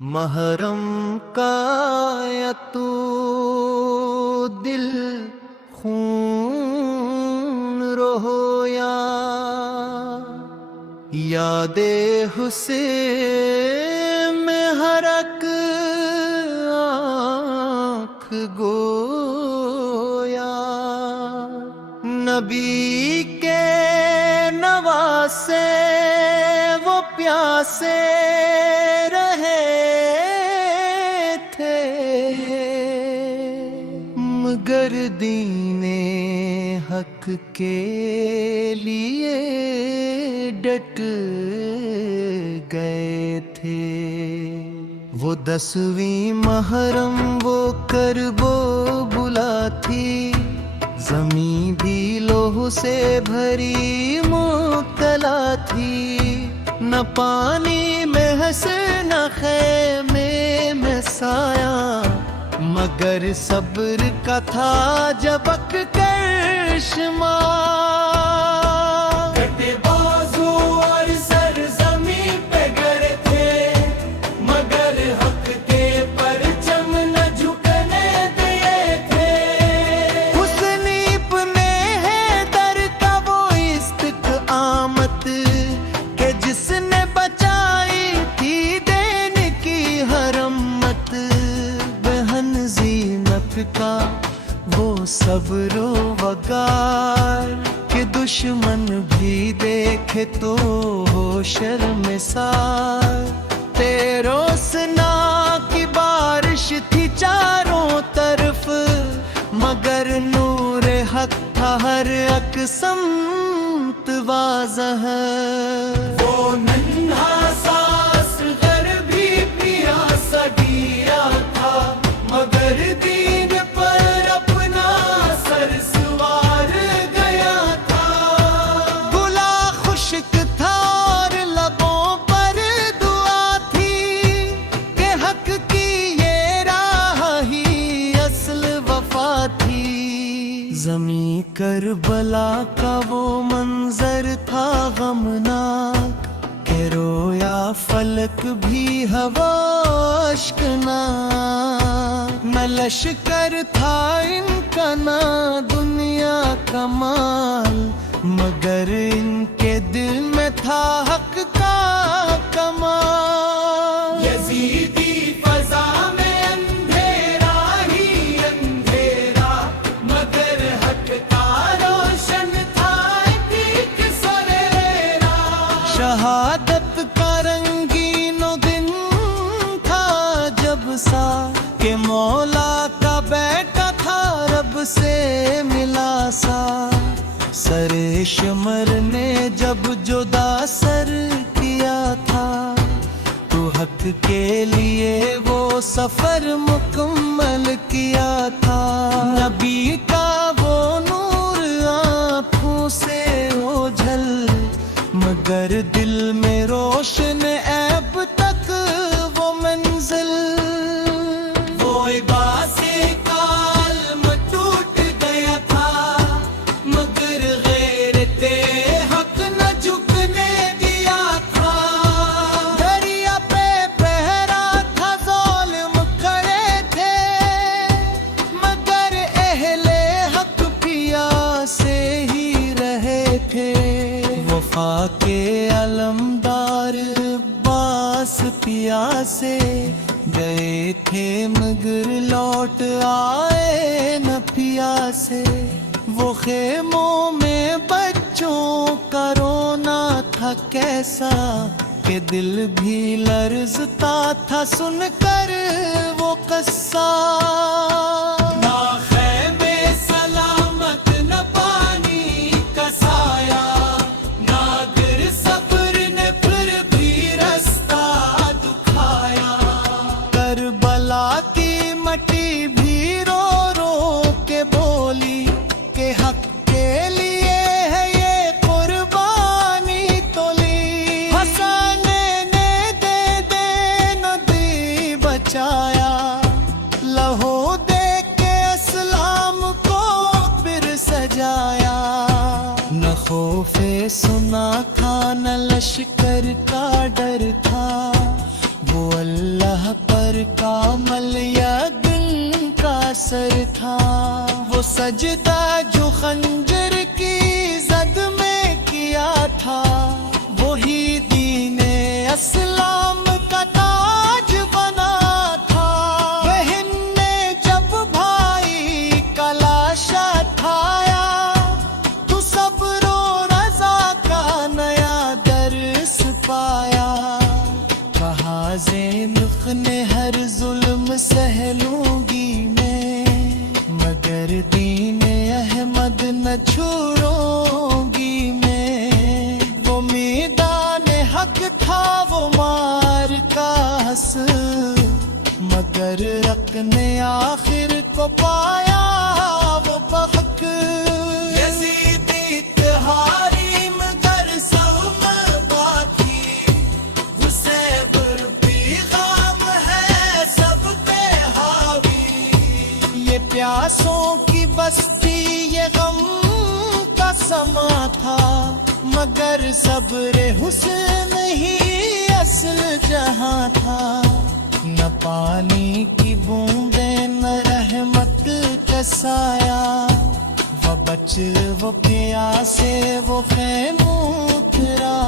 محرم کا یا تو دل خون رویا یاد حسین میں حرک آنکھ گویا نبی کے نواسے وہ پیاسے رہے تھے مگر دین حق کے لیے ڈٹ گئے تھے وہ 10ویں محرم وہ کربو بلا تھی زمین بھی لوح سے بھری مبتلا تھی نہ پانی میں ہنسے نہ خیمے میں سایہ مگر صبر کا تھا جبک کر شمار کٹے بازو اور سر زمین پہ گرے تھے مگر حق کے پرچم نہ جھکنے دیے تھے حسن ابن حیدر کا وہ استقامت کہ جس نے بچائی تھی دین کی حرمت بہن زینب کا وہ صبر و وقار کہ دشمن بھی دیکھے تو ہو شرمسار تیرو سنا کی بارش تھی چاروں طرف مگر نور حق تھا ہر ایک سمت واضح وہ ننھا ساس گھر بھی پیاسا گیا تھا مگر دین پر اپنا سر سوار گیا تھا گلا خشک تھا اور لبوں پر دعا تھی کہ حق کی یہ راہ ہی اصل وفا تھی زمیں کربلا کا وہ منظر تھا غمناک کہ رویا فلک بھی ہوا اشکناک نہ لشکر تھا ان کا نہ دنیا کا مال مگر ان کے دل میں تھا حق کا کمال یزیدی فضا میں اندھیرا ہی اندھیرا مگر حق کا روشن تھا ایک سریرا شہادت کا رنگین و دن تھا جب سا کہ مولا کا بیٹا تھا رب سے ملا سا سر شمر نے جب جدا سر کیا تھا تو حق کے لیے وہ سفر مکمل کیا تھا نبی کا وہ نور آنکھوں سے اوجھل مگر دل میں روشن عیب تک وہ منزل وہ عباس کا علم ٹوٹ گیا تھا مگر غیرت حق نہ جھکنے دیا تھا دریا پہ پہرا تھا ظالم کھڑے تھے مگر اہل حق پیاسے ہی رہے تھے وفا کے علمدار عباس پیاسے گئے تھے مگر لوٹ آئے نہ پیاسے وہ خیموں میں بچوں کا رونا تھا کیسا کہ دل بھی لرزتا تھا سن کر وہ قصہ نہ خیمے سلامت نہ پانی کا سایہ ناگر صبر نے پھر بھی رستہ دکھایا کربلا کی مٹی بھی رو رو کے بولی کہ حق کے لیے ہے یہ قربانی تولی حسن نے دے نہ دی بچایا لہو دے کے اسلام کو پھر سجایا نہ خوف سنا تھا نہ لشکر کا ڈر تھا وہ اللہ راہ پر کامل یگن کا سر تھا، وہ سجدہ جو خنجر کی زد میں کیا تھا، وہی دین اسلام کا تاج بنا تھا۔ بہن نے جب بھائی کا لاشا اٹھایا، تو صبر و رضا کا نیا درس پایا۔ کہا زینب نے ہر ظلم سہ لوں گی میں، مگر دین احمد نہ چھوڑوں گی میں۔ وہ میدان حق تھا وہ مار کا حس، مگر رق نے آخر کو پایا وہ بحق۔ یزید اتحاری مگر سوم باقی، حسین پیغام ہے سب پہ حاوی۔ یہ پیاسوں کی بستی یہ غم کا سما تھا، مگر صبر حسن ہی اصل جہاں تھا۔ نہ پانی کی بوندیں نہ رحمت کا سایہ، وہ بچ وہ پیاسے وہ خیموں اترا۔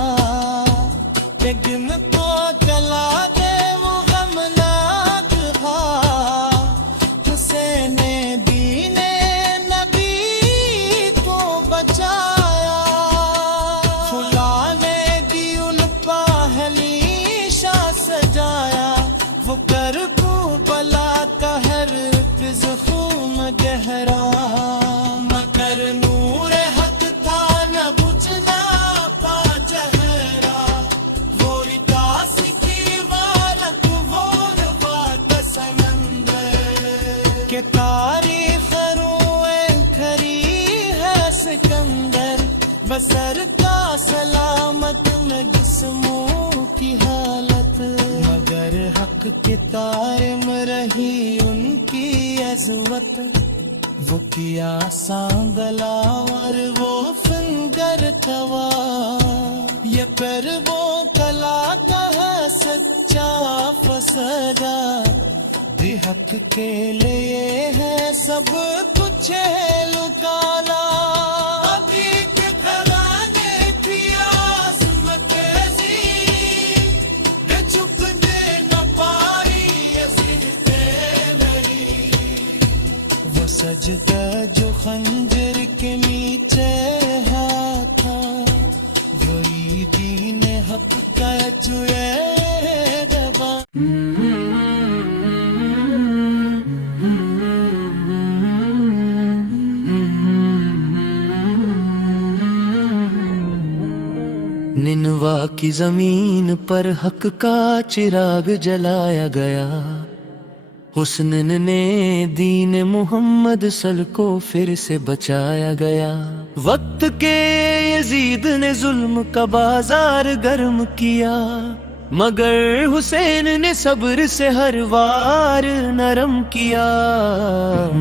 لیکن تو کلا دے وہ غمناک ہوا، حسین دین نبی کو بچایا۔ فلاں نے دی ان پاہلی شاہ سجایا، وہ کربلا کا ہر زخم گہرا۔ مگر نور حق تھا نہ بجھنا پا جہرا، وہ رداس کی وارک وہ نوا کا سمندر، کہ تاریخ روئے کھری ہے سکندر۔ بسر کا سلامت میں جسموں کی حالت، مگر حق کے تارم رہی ان کی عظمت۔ وہ کیا سانگلا اور وہ فنگر کوا، یہ پر وہ کلا کا ہے سچا فسادہ۔ بھی حق کے لیے ہے سب کچھ لکانا۔ سجدہ جو خنجر کے نیچے تھا، وہی دین حق کا جو روا۔ ننوا کی زمین پر حق کا چراغ جلایا گیا، حسن نے دین محمد صل کو پھر سے بچایا گیا۔ وقت کے یزید نے ظلم کا بازار گرم کیا، مگر حسین نے صبر سے ہر وار نرم کیا۔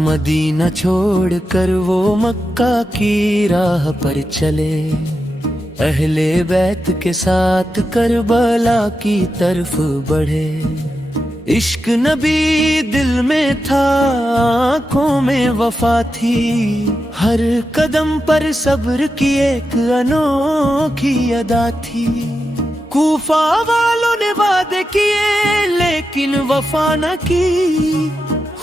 مدینہ چھوڑ کر وہ مکہ کی راہ پر چلے، اہل بیت کے ساتھ کربلا کی طرف بڑھے۔ عشق نبی دل میں تھا، آنکھوں میں وفا تھی، ہر قدم پر صبر کی ایک انوکھی ادا تھی۔ کوفہ والوں نے وعدے کیے لیکن وفا نہ کی،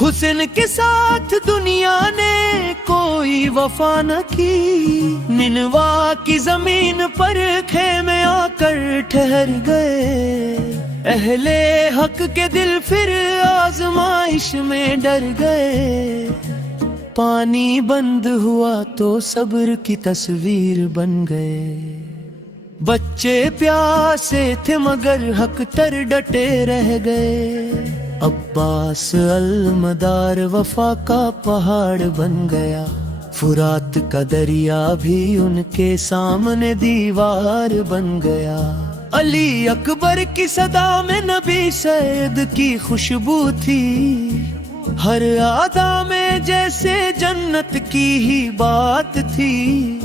حسن کے ساتھ دنیا نے کوئی وفا نہ کی۔ ننوا کی زمین پر خیمے آ کر ٹھہر گئے، اہل حق کے دل پھر آزمائش میں ڈر گئے۔ پانی بند ہوا تو صبر کی تصویر بن گئے، بچے پیاسے تھے مگر حق تر ڈٹے رہ گئے۔ عباس المدار وفا کا پہاڑ بن گیا، فرات کا دریا بھی ان کے سامنے دیوار بن گیا۔ علی اکبر کی صدا میں نبی سید کی خوشبو تھی، ہر ادا میں جیسے جنت کی ہی بات تھی۔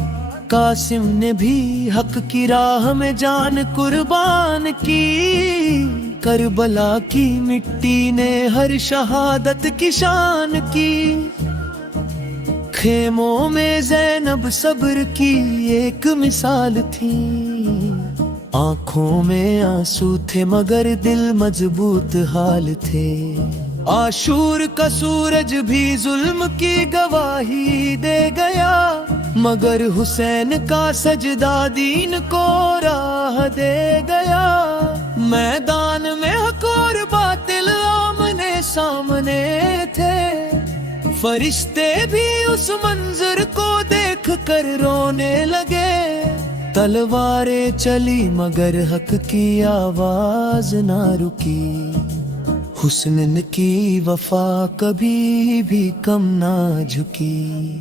قاسم نے بھی حق کی راہ میں جان قربان کی، کربلا کی مٹی نے ہر شہادت کی شان کی، خیموں میں زینب صبر کی ایک مثال تھی، آنکھوں میں آنسو تھے مگر دل مضبوط حال تھے، عاشور کا سورج بھی ظلم کی گواہی دے گیا، مگر حسین کا سجدہ دین کو راہ دے گیا، میدان میں حق اور باطل آمنے سامنے تھے، فرشتے بھی اس منظر کو دیکھ کر رونے لگے، تلواریں چلی مگر حق کی آواز نہ رکی، حسن کی وفا کبھی بھی کم نہ جھکی،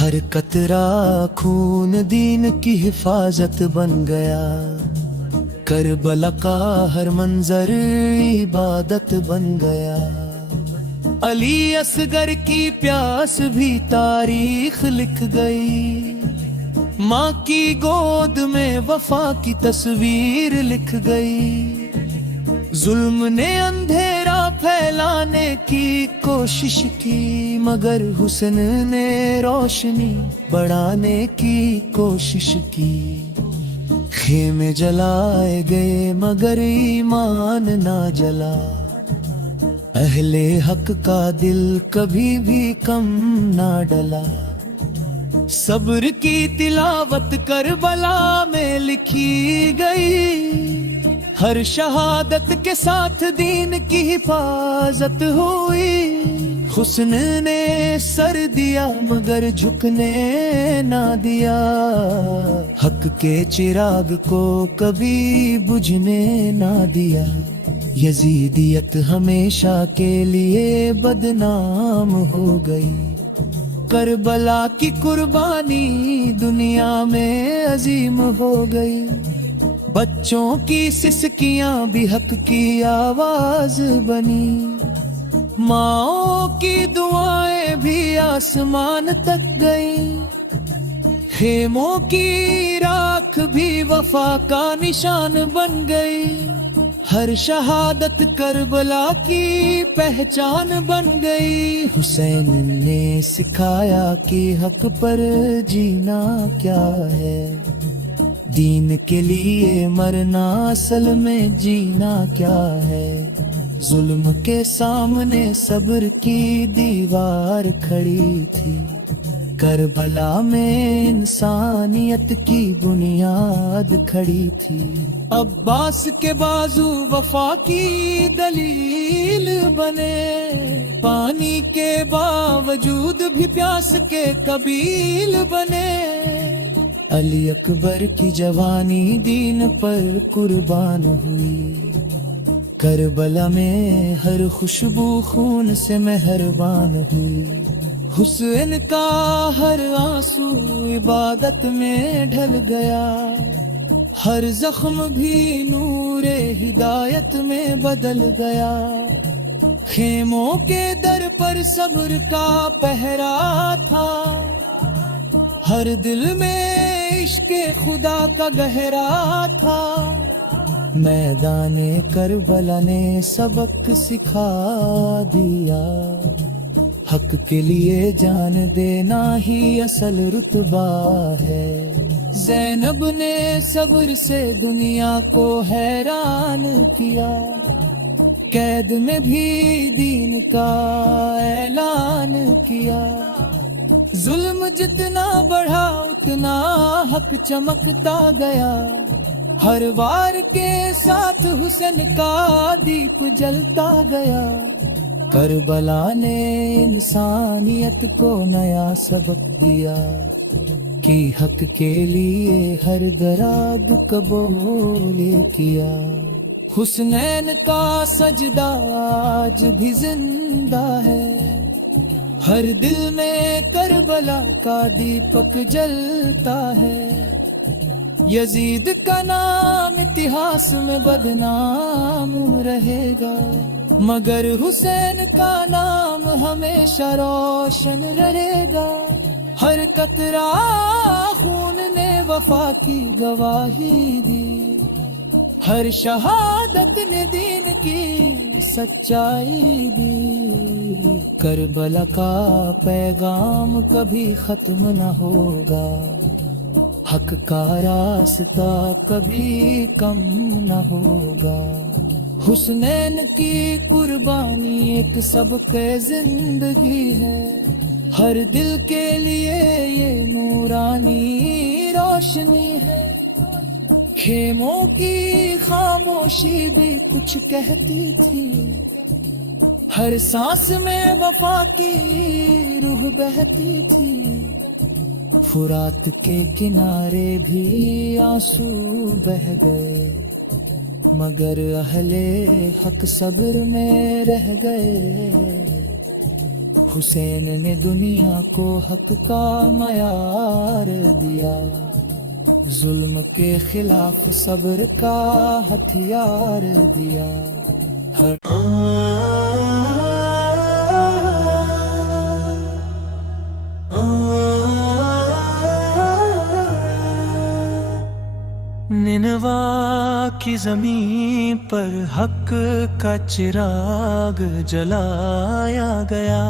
ہر قطرہ خون دین کی حفاظت بن گیا، کربلا کا ہر منظر عبادت بن گیا، علی اصغر کی پیاس بھی تاریخ لکھ گئی، ماں کی گود میں وفا کی تصویر لکھ گئی، ظلم نے اندھیرا پھیلانے کی کوشش کی مگر حسن نے روشنی بڑھانے کی کوشش کی، خیمے جلائے گئے مگر ایمان نہ جلا، اہل حق کا دل کبھی بھی کم نہ ڈلا، صبر کی تلاوت کربلا میں لکھی گئی، ہر شہادت کے ساتھ دین کی حفاظت ہوئی، حسن نے سر دیا مگر جھکنے نہ دیا، حق کے چراغ کو کبھی بجھنے نہ دیا، یزیدیت ہمیشہ کے لیے بدنام ہو گئی، کربلا کی قربانی دنیا میں عظیم ہو گئی، بچوں کی سسکیاں بھی حق کی آواز بنی، ماؤں کی دعائیں بھی آسمان تک گئیں، خیموں کی راکھ بھی وفا کا نشان بن گئی، ہر شہادت کربلا کی پہچان بن گئی، حسین نے سکھایا کہ حق پر جینا کیا ہے، دین کے لیے مرنا اصل میں جینا کیا ہے، ظلم کے سامنے صبر کی دیوار کھڑی تھی، کربلا میں انسانیت کی بنیاد کھڑی تھی، عباس کے بازو وفا کی دلیل بنے، پانی کے باوجود بھی پیاس کے قبیل بنے، علی اکبر کی جوانی دین پر قربان ہوئی، کربلا میں ہر خوشبو خون سے مہربان ہوئی، حسین کا ہر آنسو عبادت میں ڈھل گیا، ہر زخم بھی نور ہدایت میں بدل گیا، خیموں کے در پر صبر کا پہرا تھا، ہر دل میں عشق خدا کا گہرا تھا، میدان کربلا نے سبق سکھا دیا، حق کے لیے جان دینا ہی اصل رتبہ ہے، زینب نے صبر سے دنیا کو حیران کیا، قید میں بھی دین کا اعلان کیا، ظلم جتنا بڑھا اتنا حق چمکتا گیا، ہر وار کے ساتھ حسن کا دیپ جلتا گیا، کربلا نے انسانیت کو نیا سبق دیا کہ حق کے لیے ہر دراد قبول کیا، حسنین کا سجدہ آج بھی زندہ ہے، ہر دل میں کربلا کا دیپک جلتا ہے، یزید کا نام اتہاس میں بدنام رہے گا، مگر حسین کا نام ہمیشہ روشن رہے گا، ہر قطرہ خون نے وفا کی گواہی دی، ہر شہادت نے دین کی سچائی دی، کربلا کا پیغام کبھی ختم نہ ہوگا، حق کا راستہ کبھی کم نہ ہوگا۔ حسنین کی قربانی ایک سبق زندگی ہے، ہر دل کے لیے یہ نورانی روشنی ہے۔ خیموں کی خاموشی بھی کچھ کہتی تھی، ہر سانس میں وفا کی روح بہتی تھی۔ فرات کے کنارے بھی آنسو بہہ گئے، مگر اہل حق صبر میں رہ گئے۔ حسین نے دنیا کو حق کا معیار دیا، ظلم کے خلاف صبر کا ہتھیار دیا۔ نینوا کی زمین پر حق کا چراغ جلایا گیا،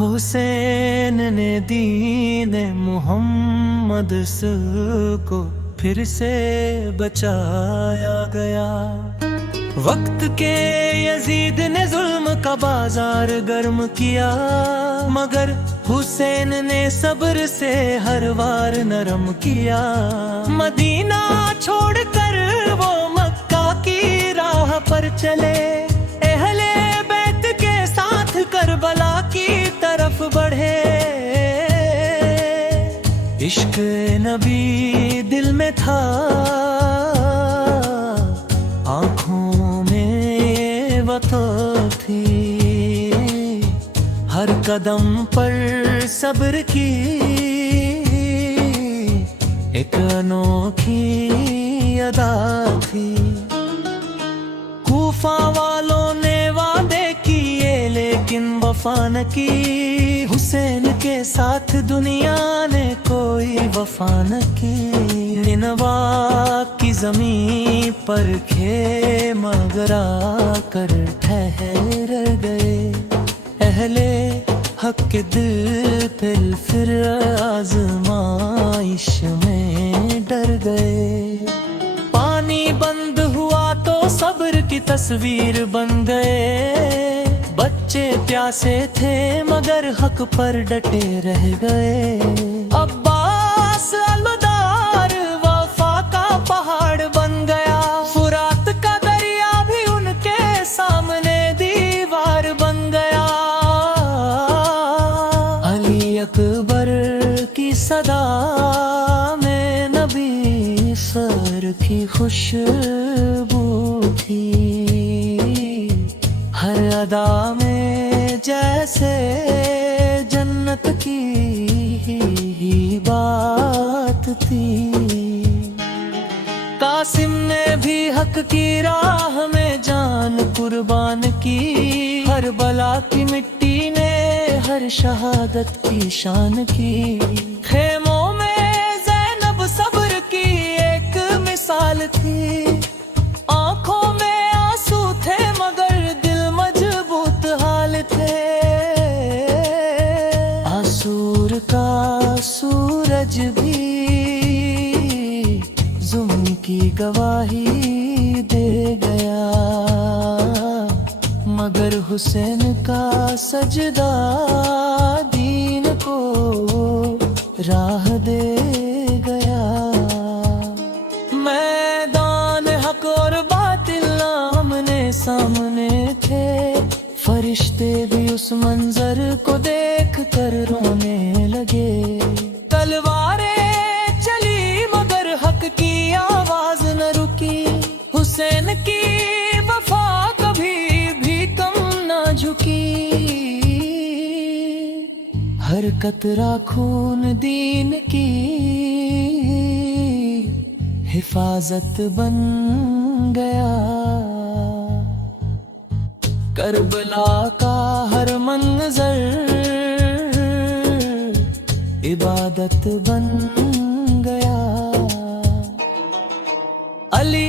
حسین نے دین محمد کو پھر سے بچایا گیا۔ وقت کے یزید نے ظلم کا بازار گرم کیا، مگر حسین نے صبر سے ہر وار نرم کیا۔ مدینہ چھوڑ کر وہ مکہ کی راہ پر چلے، اہل بیت کے ساتھ کربلا کی طرف بڑھے۔ عشق نبی دل میں تھا، آنکھوں میں وطا تھی، ہر قدم پر صبر کی ایک انوکھی ادا تھی۔ کوفہ والوں نے وعدے کیے لیکن وفا نہ کی، حسین کے ساتھ دنیا نے کوئی وفا نہ کی۔ نینوا کی زمین پر خیمہ گرا کر ٹھہر گئے، اہل حق کے دل پھر آزمائش میں ڈر گئے۔ پانی بند ہوا تو صبر کی تصویر بن گئے، بچے پیاسے تھے مگر حق پر ڈٹے رہ گئے۔ عباس المدار وفا کا پہاڑ بن گیا، فرات کا دریا بھی ان کے سامنے دیوار بن گیا۔ علی اکبر کی صدا میں نبی سر کی خوشبو تھی، ہر ادا میں جیسے جنت کی ہی بات تھی۔ قاسم نے بھی حق کی راہ میں جان قربان کی، ہر بلا کی مٹی نے ہر شہادت کی شان کی۔ خیموں میں زینب صبر کی ایک مثال تھی، آنکھوں میں آنسو تھے مگر دل مضبوط حال تھے۔ آسور کا سورج بھی ظلم کی گواہی دے گیا، مگر حسین کا سجدہ دین کو راہ دے گیا۔ میدان حق اور باطل آمنے سامنے تھے، فرشتے بھی اس منظر کو دیکھ کر رونے لگے۔ تلواریں چلی مگر حق کی آواز نہ رکی، حسین کی وفا کبھی بھی کم نہ جھکی۔ ہر قطرہ خون دین کی حفاظت بن گیا، کربلا کا ہر منظر عبادت بن گیا۔ علی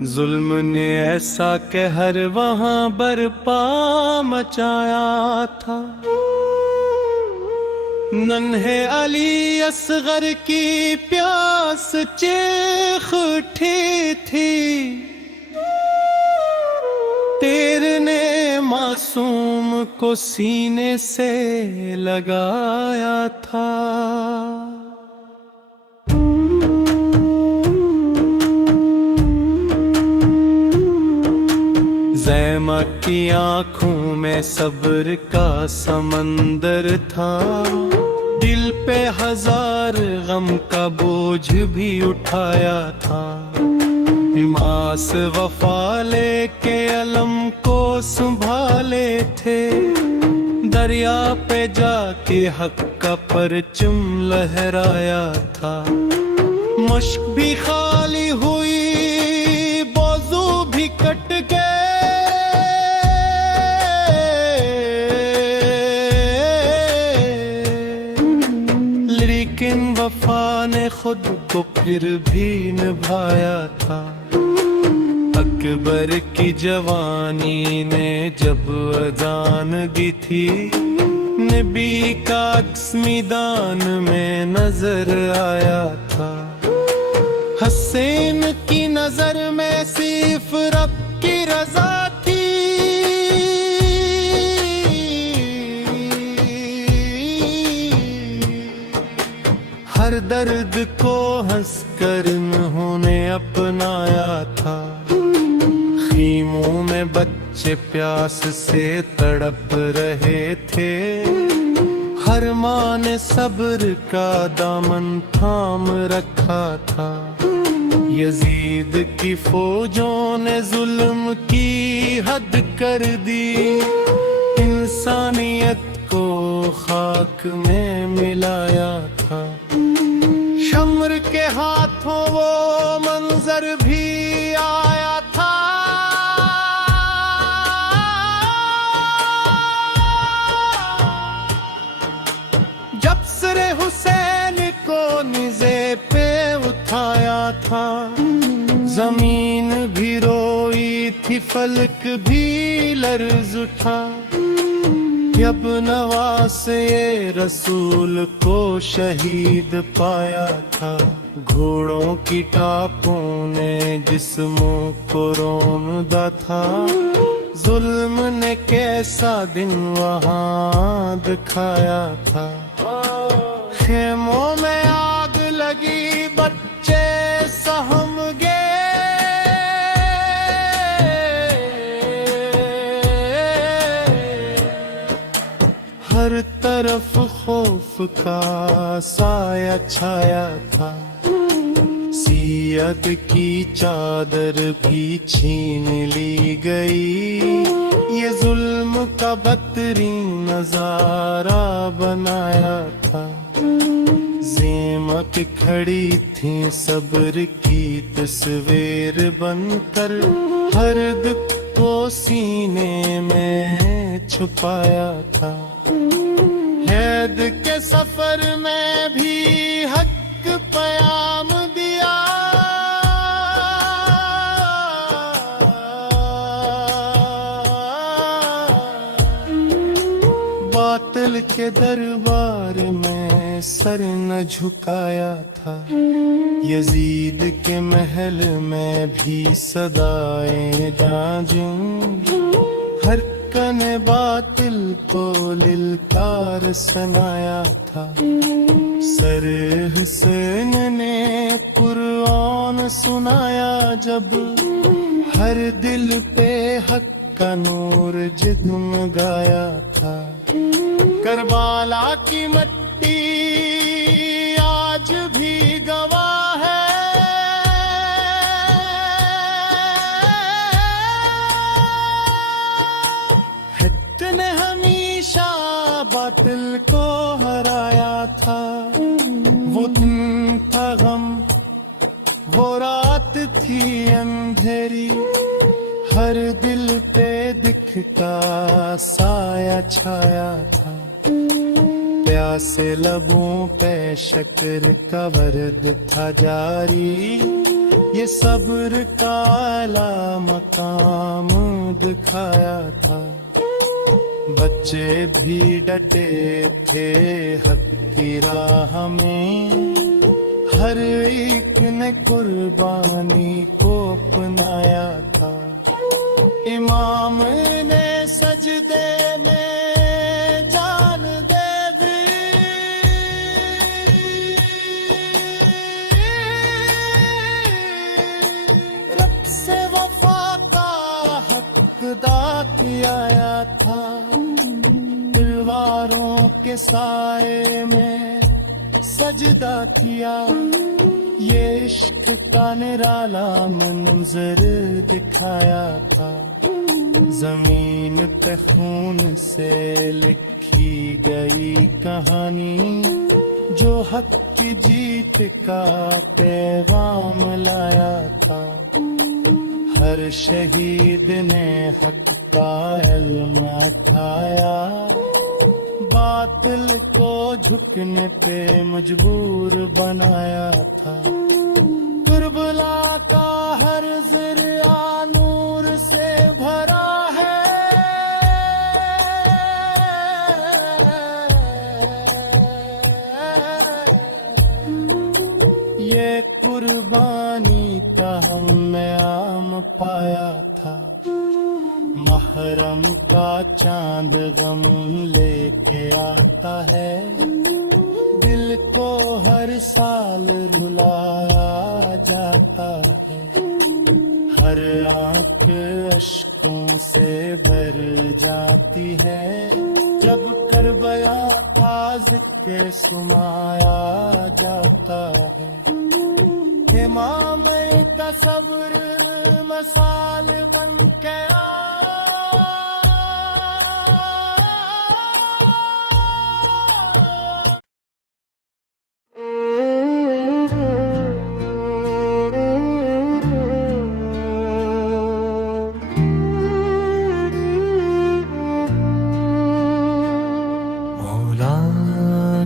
ظلم نے ایسا قہر وہاں برپا مچایا تھا، ننھے علی اصغر کی پیاس چیخ اٹھی تھی، تیر نے معصوم کو سینے سے لگایا تھا۔ زیمہ کی آنکھوں میں صبر کا سمندر تھا، دل پہ ہزار غم کا بوجھ بھی اٹھایا تھا، حماس وفا لے کے علم کو سنبھالے تھے، دریا پہ جا کے حق کا پرچم لہرایا تھا، مشک بھی خالی ہوئی بازو بھی کٹ گئے، لیکن وفا نے خود کو پھر بھی نبھایا تھا۔ اکبر کی جوانی نے جب اذان دی تھی، نبی کا عکس میدان میں نظر آیا تھا، حسین کی نظر میں صرف رب کی رضا تھی، ہر درد کو ہنس کر انہوں نے اپنایا تھا، خیموں میں بچے پیاس سے تڑپ رہے تھے، ہر ماں نے صبر کا دامن تھام رکھا تھا، یزید کی فوجوں نے ظلم کی حد کر دی، انسانیت کو خاک میں ملایا تھا، شمر کے ہاتھوں وہ منظر بھی آیا تھا، جب سر حسین کو نیزے پہ اٹھایا تھا، زمین بھی روئی تھی فلک بھی لرز اٹھا، جب نواز یہ رسول کو شہید پایا تھا، گھوڑوں کی ٹاپوں نے جسموں کو روندا تھا، ظلم نے کیسا دن وہاں دکھایا تھا، خیموں میں آگ لگی بچے سہم گئے، ہر طرف خوف کا سایہ چھایا تھا، سیاد کی چادر بھی چھین لی گئی، یہ ظلم کا بدترین نظارہ بنایا تھا، زیمک کھڑی تھی صبر کی تصویر بن کر، ہر دکھ کو سینے میں چھپایا تھا، حید کے سفر میں بھی حق پیام دیا، باطل کے دربار میں سر نہ جھکایا تھا، یزید کے محل میں بھی صدائیں جاجوں، ہر کن باطل کو للکار سنایا تھا، سر حسین نے قرآن سنایا جب، ہر دل پہ حق کا نور جگمگایا تھا، کربلا کی مٹی آج بھی گواہ ہے، حق نے ہمیشہ باطل کو ہرایا تھا، وہ دن تھا غم، وہ رات تھی اندھیری، ہر دل پہ دکھ کا سایہ چھایا تھا، پیاسے لبوں پہ شکر کا ورد تھا جاری، یہ صبر کا اعلیٰ مقام دکھایا تھا، بچے بھی ڈٹے تھے حق کی راہ میں، ہر ایک نے قربانی کو اپنایا تھا۔ امام نے سجدے میں جان دے دی، رب سے وفا کا حق ادا کیا تھا، تلواروں کے سائے میں سجدہ کیا، یہ عشق کا نرالا منظر دکھایا تھا۔ زمین پہ خون سے لکھی گئی کہانی، جو حق کی جیت کا پیغام لایا تھا۔ ہر شہید نے حق کا علم اٹھایا، باطل کو جھکنے پہ مجبور بنایا تھا۔ کربلا کا ہر ذرہ نور سے بھرا ہے، یہ قربانی کا ہم نے عام پایا تھا۔ محرم کا چاند غم لے کے آتا ہے، دل کو ہر سال رلایا جاتا ہے، ہر آنکھ اشکوں سے بھر جاتی ہے، جب کربلا تازق کے سمایا جاتا ہے۔ امام کا صبر مثال بن کے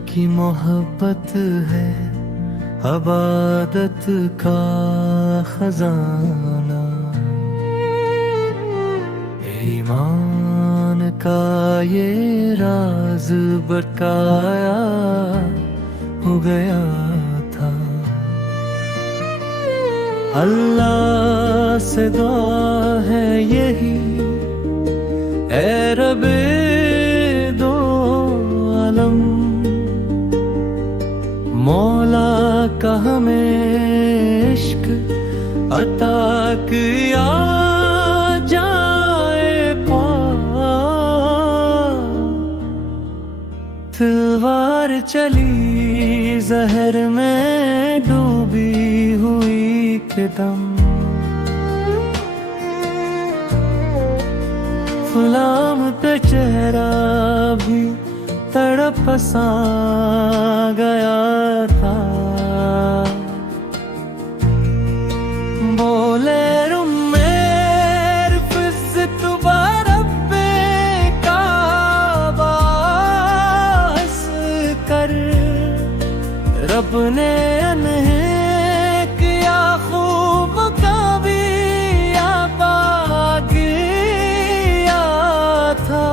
کی محبت ہے عبادت کا خزانہ، ایمان کا یہ راز بتایا ہو گیا تھا۔ اللہ سے دعا ہے یہی، اے رب دو عالم، مولا کا ہمیں عشق عطا کیا جائے پا، تلوار چلی زہر میں ڈوبی ہوئی کے دم، غلام کا چہرہ بھی تڑپ سا گیا تھا، بولے رب نے انہیں کیا خوب کبھی آبا کیا تھا،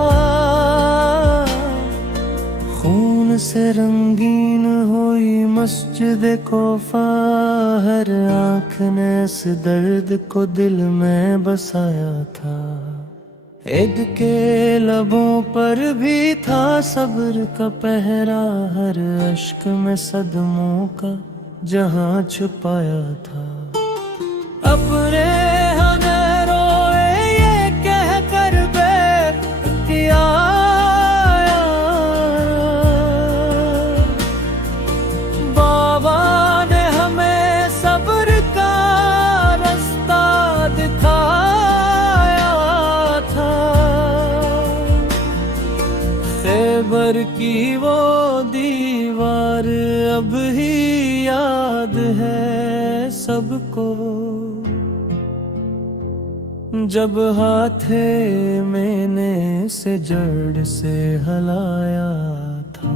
خون سے رنگین ہوئی مسجد کوفہ، ہر آنکھ نے اس درد کو دل میں بسایا تھا، عید کے لبوں پر بھی تھا صبر کا پہرا، ہر اشک میں صدموں کا جہاں چھپایا تھا، اپنے ہمیں روئے یہ کہہ کر بے کیا بابا نے ہمیں صبر کا رستہ دکھایا تھا، خیبر کی وہ دیوار اب ہی یاد ہے سب کو، جب ہاتھ میں نے سے جڑ سے ہلایا تھا،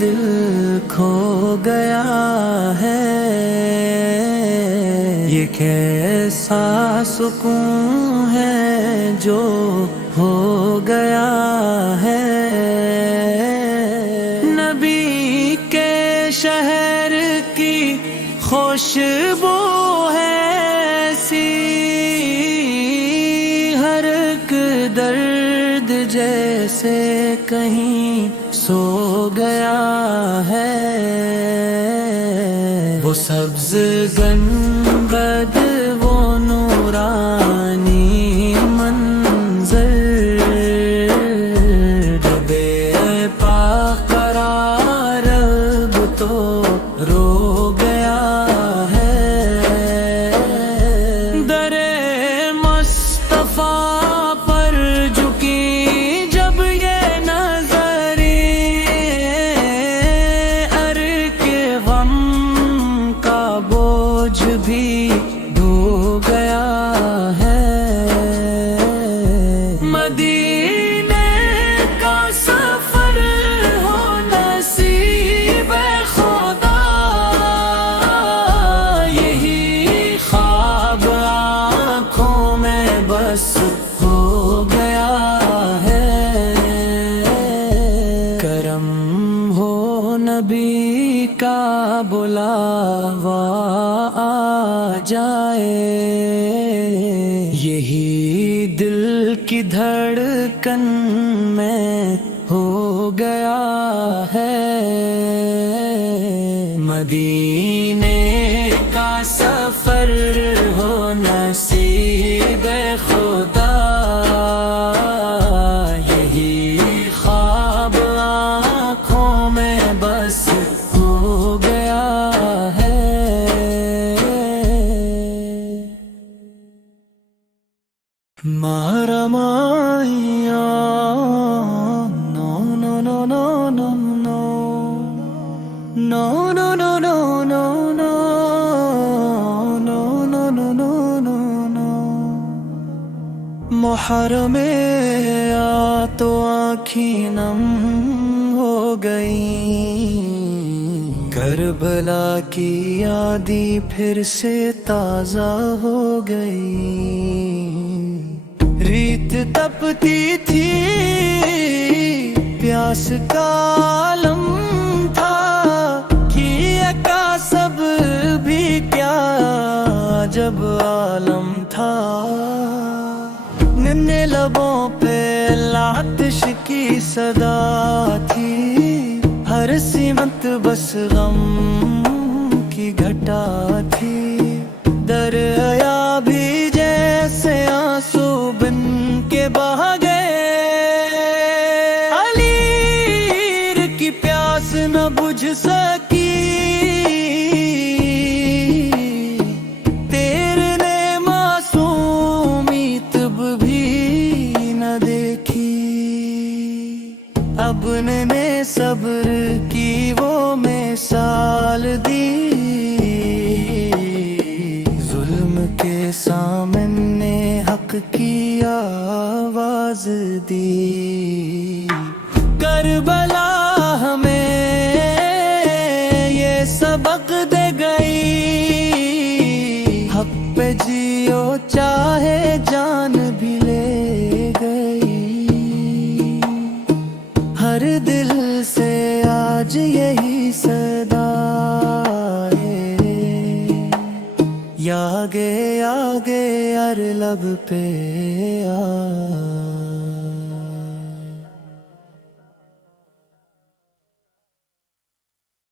دل کھو گیا ہے، یہ کیسا سکون ہے جو ہو گیا ہے۔ نبی کے شہر کی خوشبو ہے ایسی، ہر ایک درد جیسے کہیں سو گیا ہے۔ وہ سبز گنبد، وہ نورانی منظر، بے پا قرار اب تو رو گیا ہے۔ در مصطفیٰ پر جھکی جب یہ نظریں، کے غم کا بوجھ بھی دھو گیا ہے۔ مدینے کا سفر ہو نصیب خدا، یہی خواب آنکھوں میں بس ہو گیا ہے۔ کرم ہو نبی کا بلاوا آ جائے، یہی دل کی دھڑکن میں ہو گیا ہے۔ مدینے کا سفر ہو نصیب خدا، یہی خواب آنکھوں میں بس ہو گیا ہے۔ مارا مائیا نو نو نو نو نو نو نو نو نو نو نو نو نو نو نو نو نو۔ محرم آ تو آنکھیں نم ہو گئی، کربلا کی یادی پھر سے تازہ ہو گئی۔ ریت تپتی تھی، پیاس کا عالم تھا، کیا کا سب بھی کیا جب عالم تھا۔ ننے لبوں پہ لاتش کی صدا تھی، ہر سمت بس غم کی گھٹا تھی۔ دریا بھی جیسے آنسو بن کے بہا گئے، علیر کی پیاس نہ بجھ سکی، تیرے نے معصومیت بھی نہ دیکھی۔ اب نے صبر کی وہ مثال دی، ظلم کے سامنے حق کی آواز دی۔ کربلا ہمیں یہ سبق دے گئی، حق پہ جیو چاہے جان بھی لے گئی۔ ہر دل سے آج یہی صدا ہے، آگے آگے ہر لب پہ آ۔